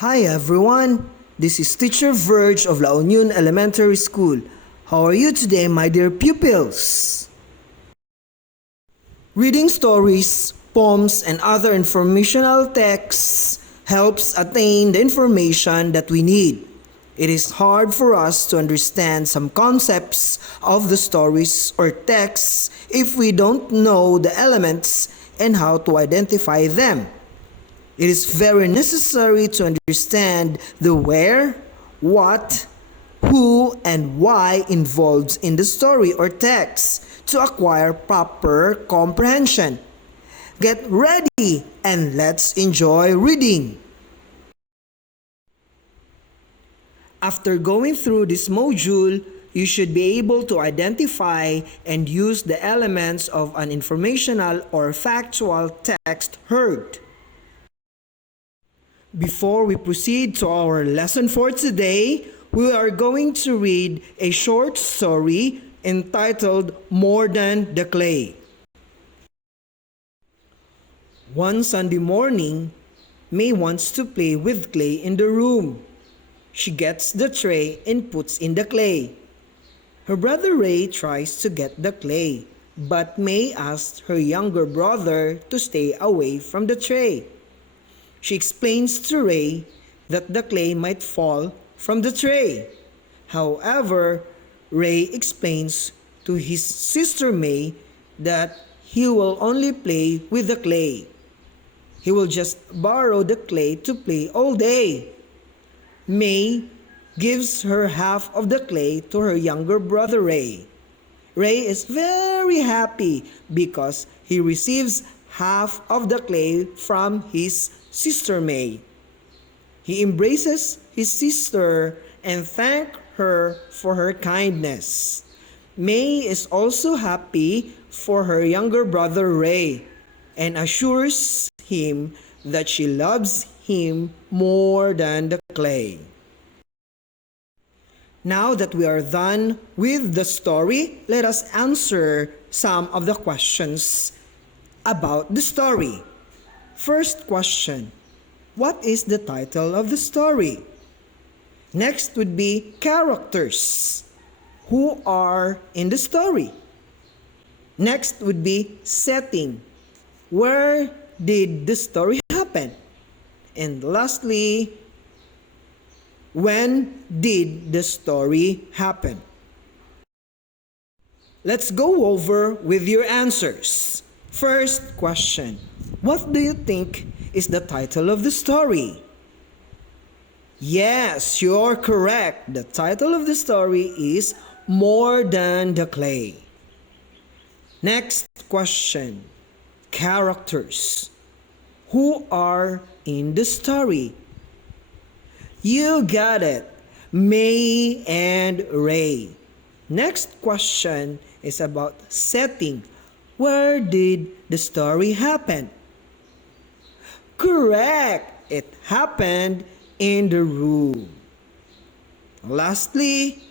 Hi everyone, this is Teacher Verge of La Union Elementary School. How are you today, my dear pupils? Reading stories, poems, and other informational texts helps attain the information that we need. It is hard for us to understand some concepts of the stories or texts if we don't know the elements and how to identify them. It is very necessary to understand the where, what, who, and why involved in the story or text to acquire proper comprehension. Get ready and let's enjoy reading. After going through this module, you should be able to identify and use the elements of an informational or factual text heard. Before we proceed to our lesson for today, we are going to read a short story entitled More Than the Clay. One Sunday morning, May wants to play with clay in the room. She gets the tray and puts in the clay. Her brother Ray tries to get the clay, but May asks her younger brother to stay away from the tray. She explains to Ray that the clay might fall from the tray. However, Ray explains to his sister May that he will only play with the clay. He will just borrow the clay to play all day. May gives her half of the clay to her younger brother Ray. Ray is very happy because he receives half of the clay from his sister May. He embraces his sister and thanks her for her kindness. May is also happy for her younger brother Ray and assures him that she loves him more than the clay. Now that we are done with the story, let us answer some of the questions about the story. First question, what is the title of the story? Next would be characters. Who are in the story? Next would be setting. Where did the story happen? And lastly, when did the story happen? Let's go over with your answers. First question, what do you think is the title of the story? Yes, you're correct. The title of the story is More Than the Clay. Next question, characters. Who are in the story? You got it, May and Ray. Next question is about setting. Where did the story happen? Correct, it happened in the room. Lastly,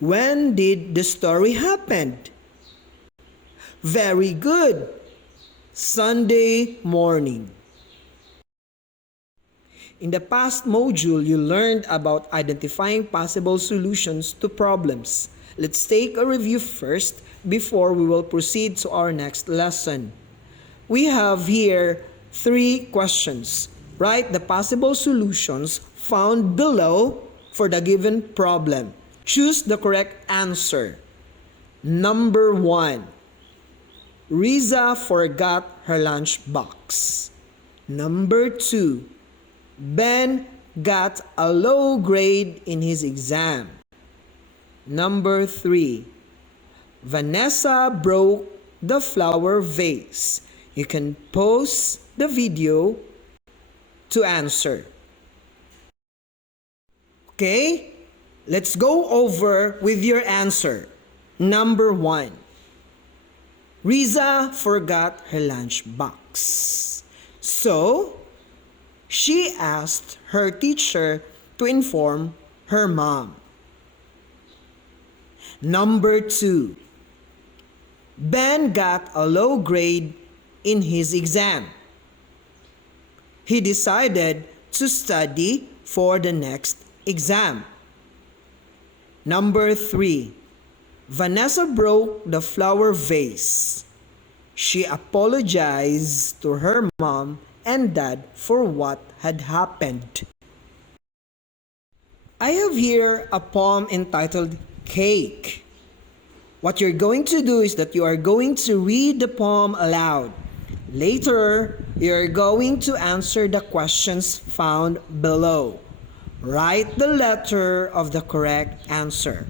when did the story happen? Very good, Sunday morning. In the past module, you learned about identifying possible solutions to problems. Let's take a review first before we will proceed to our next lesson. We have here 3 questions. Write the possible solutions found below for the given problem. Choose the correct answer. Number 1. Riza forgot her lunchbox. Number 2. Ben got a low grade in his exam. Number 3. Vanessa broke the flower vase. You can pause the video to answer. Okay, let's go over with your answer. Number 1. Riza forgot her lunchbox. So, she asked her teacher to inform her mom. Number 2. Ben got a low grade in his exam. He decided to study for the next exam. Number 3. Vanessa broke the flower vase. She apologized to her mom and dad for what had happened. I have here a poem entitled Cake. What you're going to do is that you are going to read the poem aloud. Later, you're going to answer the questions found below. Write the letter of the correct answer.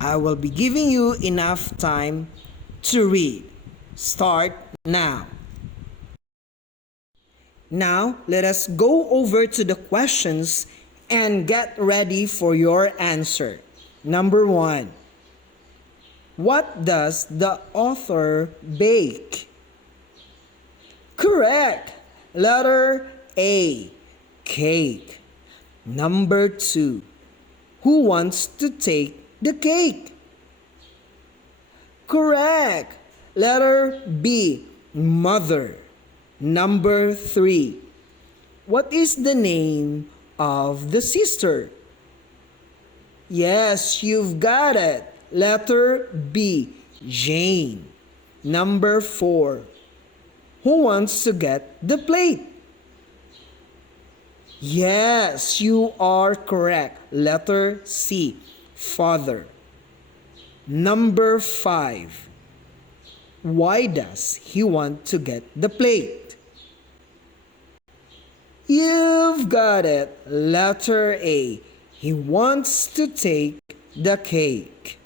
I will be giving you enough time to read. Start now. Now, let us go over to the questions and get ready for your answer. Number 1. What does the author bake? Correct. Letter A. Cake. Number 2. Who wants to take the cake? Correct. Letter B. Mother. Number 3. What is the name of the sister? Yes, you've got it. Letter B. Jane. Number 4. Who wants to get the plate? Yes, you are correct. Letter C. Father. Number 5. Why does he want to get the plate? You've got it. Letter A. He wants to take the cake.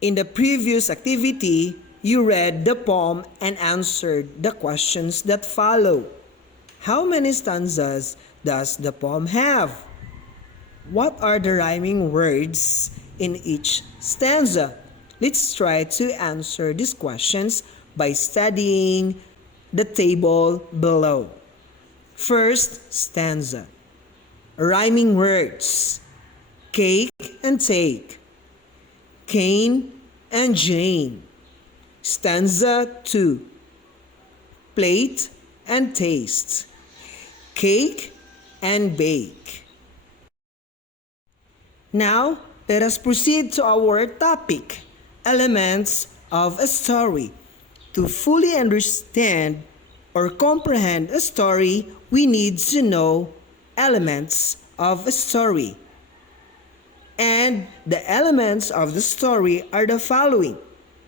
In the previous activity, you read the poem and answered the questions that follow. How many stanzas does the poem have? What are the rhyming words in each stanza? Let's try to answer these questions by studying the table below. First stanza. Rhyming words. Cake and take. Cain and Jane. Stanza 2. Plate and taste. Cake and bake. Now, let us proceed to our topic, elements of a story. To fully understand or comprehend a story, we need to know elements of a story. And the elements of the story are the following.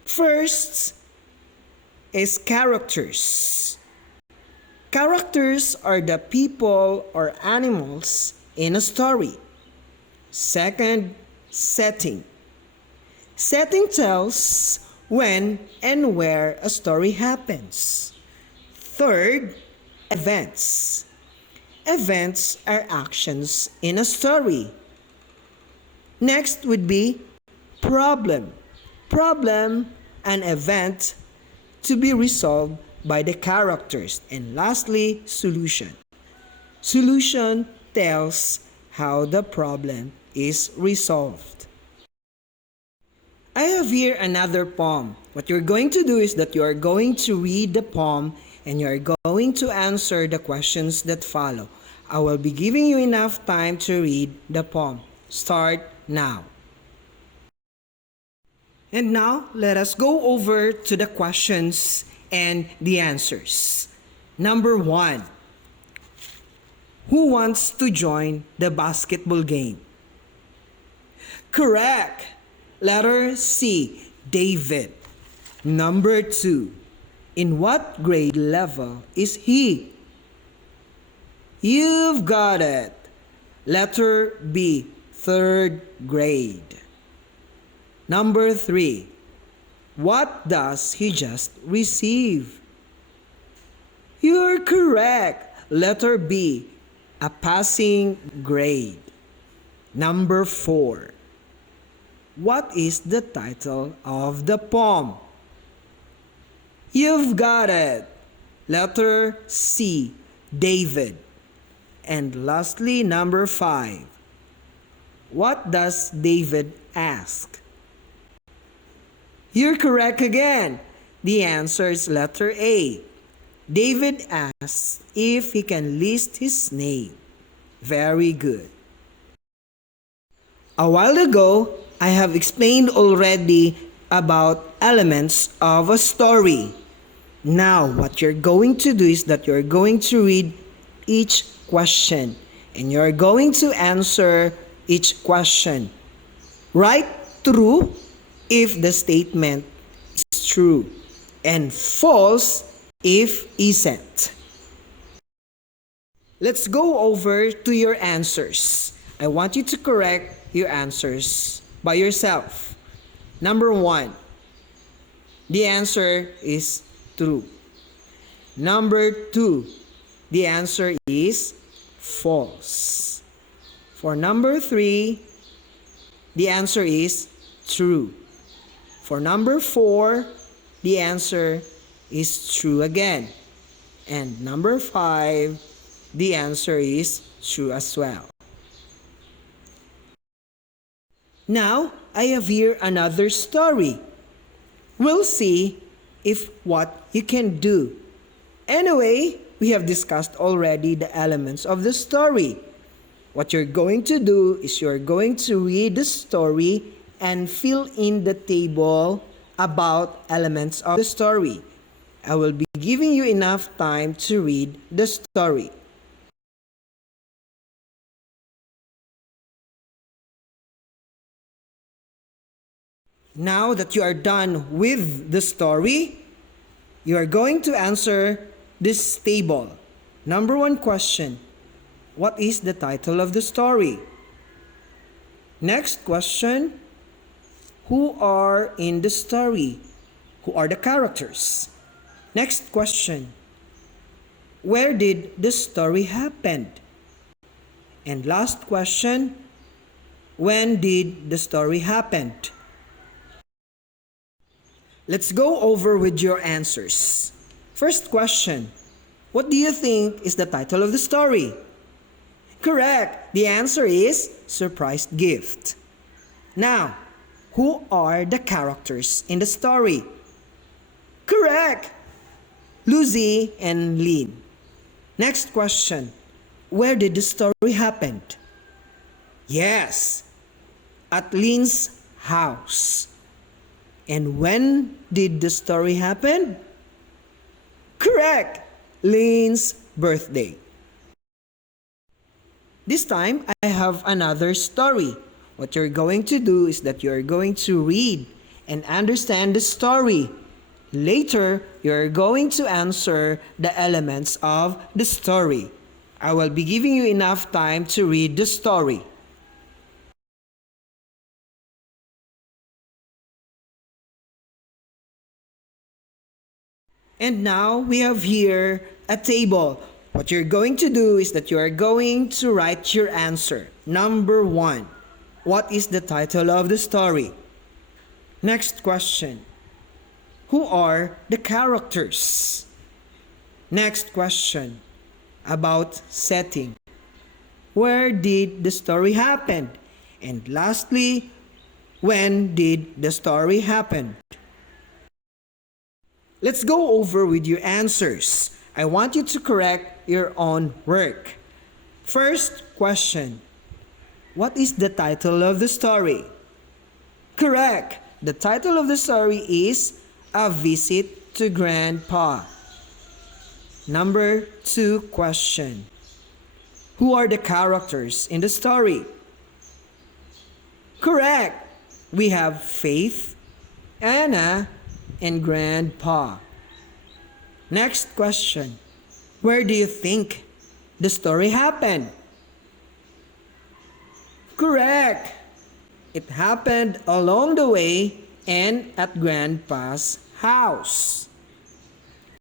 First is characters. Characters are the people or animals in a story. Second, setting. Setting tells when and where a story happens. Third, events. Events are actions in a story. Next would be problem. Problem, an event to be resolved by the characters. And lastly, solution. Solution tells how the problem is resolved. I have here another poem. What you're going to do is that you are going to read the poem and you're going to answer the questions that follow. I will be giving you enough time to read the poem. Start now. And now, let us go over to the questions and the answers. Number 1. Who wants to join the basketball game? Correct. Letter C. David. Number 2. In what grade level is he? You've got it. Letter B. 3rd grade. Number 3. What does he just receive? You're correct. Letter B. A passing grade. Number 4. What is the title of the poem? You've got it. Letter C. David. And lastly, number 5. What does David ask? You're correct again. The answer is letter A. David asks if he can list his name. Very good. A while ago, I have explained already about elements of a story. Now, what you're going to do is that you're going to read each question and you're going to answer each question. Write true if the statement is true and false if isn't. Let's go over to your answers. I want you to correct your answers by yourself. Number 1, the answer is true. Number 2, the answer is false. For number 3, the answer is true. For number 4, the answer is true again. And number 5, the answer is true as well. Now, I have here another story. We'll see if what you can do. Anyway, we have discussed already the elements of the story. What you're going to do is you're going to read the story and fill in the table about elements of the story. I will be giving you enough time to read the story. Now that you are done with the story, you are going to answer this table. Number 1 question, what is the title of the story? Next question, who are in the story? Who are the characters? Next question, where did the story happen? And last question, when did the story happen? Let's go over with your answers. First question, what do you think is the title of the story? Correct. The answer is Surprise Gift. Now, who are the characters in the story? Correct. Lucy and Lynn. Next question, where did the story happen? Yes, at Lynn's house. And when did the story happen? Correct! Lynn's birthday. This time, I have another story. What you're going to do is that you're going to read and understand the story. Later, you're going to answer the elements of the story. I will be giving you enough time to read the story. And now we have here a table. What you're going to do is that you are going to write your answer. Number 1, what is the title of the story? Next question, who are the characters? Next question, about setting. Where did the story happen? And lastly, when did the story happen? Let's go over with your answers. I want you to correct your own work. First question, what is the title of the story? Correct. The title of the story is A Visit to Grandpa. Number 2 question, who are the characters in the story? Correct. We have Faith, Anna, and Grandpa. Next question, where do you think the story happened? Correct. It happened along the way and at Grandpa's house.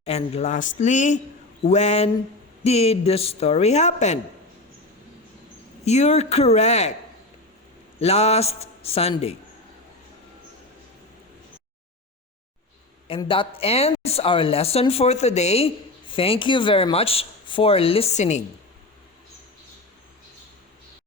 And lastly, when did the story happen? You're correct. Last Sunday. And that ends our lesson for today. Thank you very much for listening.